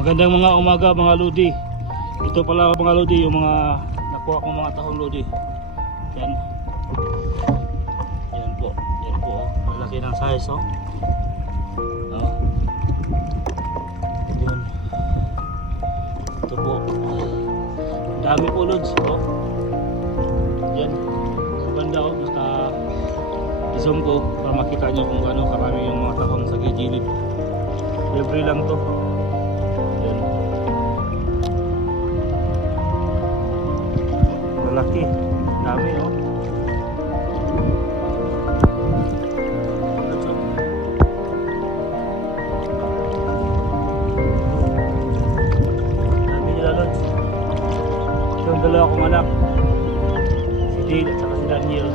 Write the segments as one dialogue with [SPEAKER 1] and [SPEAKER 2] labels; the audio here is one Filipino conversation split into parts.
[SPEAKER 1] Magandang mga umaga mga lodi. Ito pala mga lodi yung mga nakuha kong mga tahong lodi. Yan. Yan po. Yan po. oh. Malaki ng size oh. Oh. Yun. Ito po. Dami po lods. Oh. Yan. Sa banda. Basta i-zoom ko para makita nyo kung gaano karami yung mga tahong sa gilid. Libre lang to. Malaki. Dami oh. Dami nila Lods. Ang dalawa kong anak. Si Dale at si Daniel.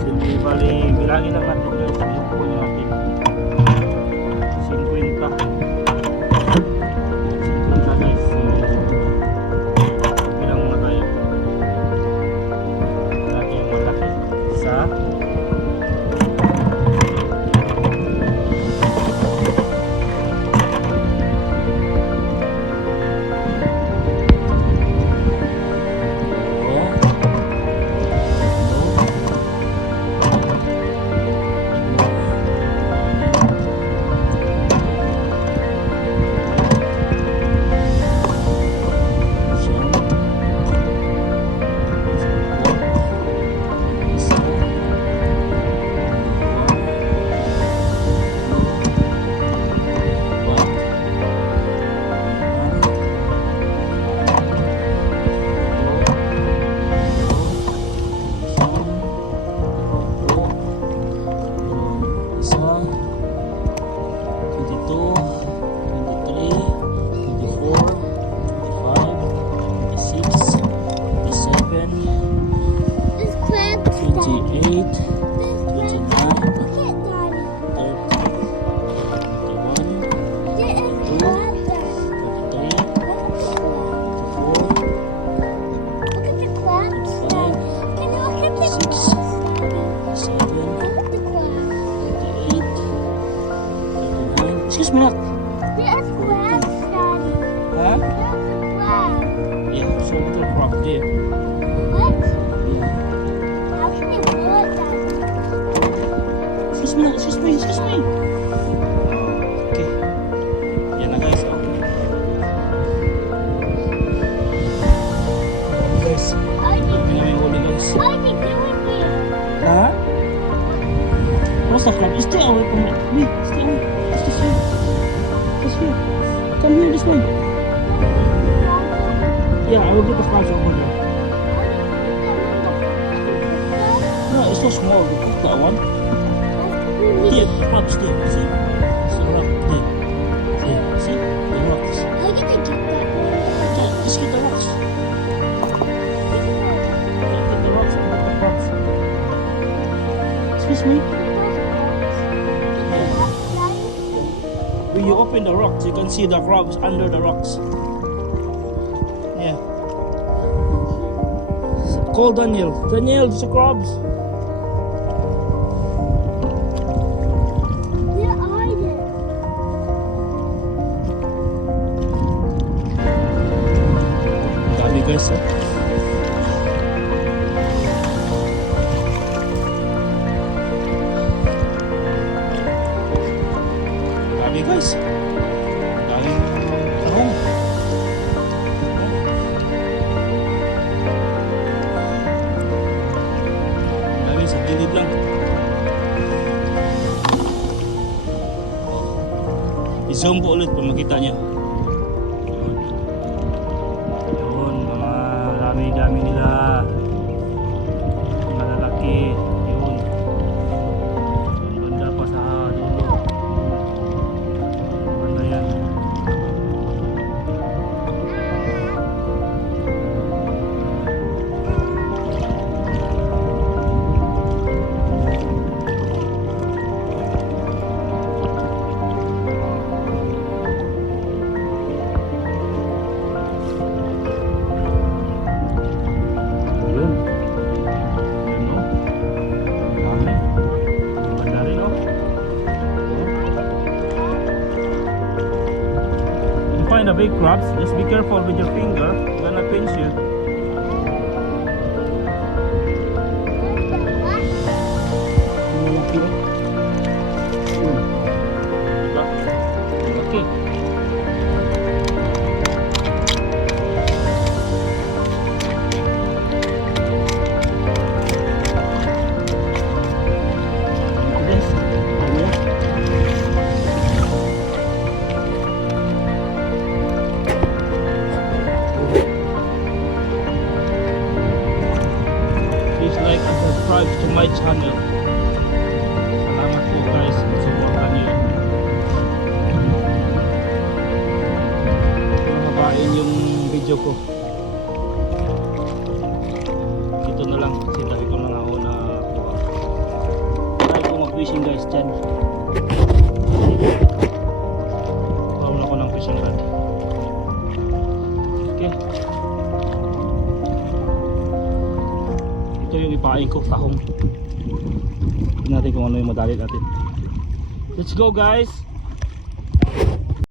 [SPEAKER 1] Sige, bali, bilangin lang Excuse me, me. Okay. Yan na guys. Oh. Guys,
[SPEAKER 2] think,
[SPEAKER 1] na may huli guys. Huh? What's the crab? Stay away from me. Stay away. This way. This way. Come here, this way. Yeah, I will get the crabs over there. No, it's so small. Look at that one. There, crabs there. See? See, rock there. There, see? The rocks.
[SPEAKER 2] How can I get that?
[SPEAKER 1] Yeah, just get the rocks. Yeah, get the rocks and the crabs. Excuse me? When you open the rocks, you can see the crabs under the rocks. Yeah. Call Daniel. Daniel, there's a crabs. Guys. Oh. Dami guys. Daming tahong. Ang dami sa gilid lang. I-zoom ko ulit para makita niyo. Dami-dami nila. Big crabs, just be careful with your finger. Gonna pinch you. My channel. Salamat po guys sa suporta niyo. Mahabain yung video ko. Ito na lang kasi dahil ko na nga ako na. Try ko mag-fishing guys dyan. Muna ako ng fishing rod. Okay. Ito yung ipain ko, tahong. Natin kung ano yung madali natin. Let's go guys!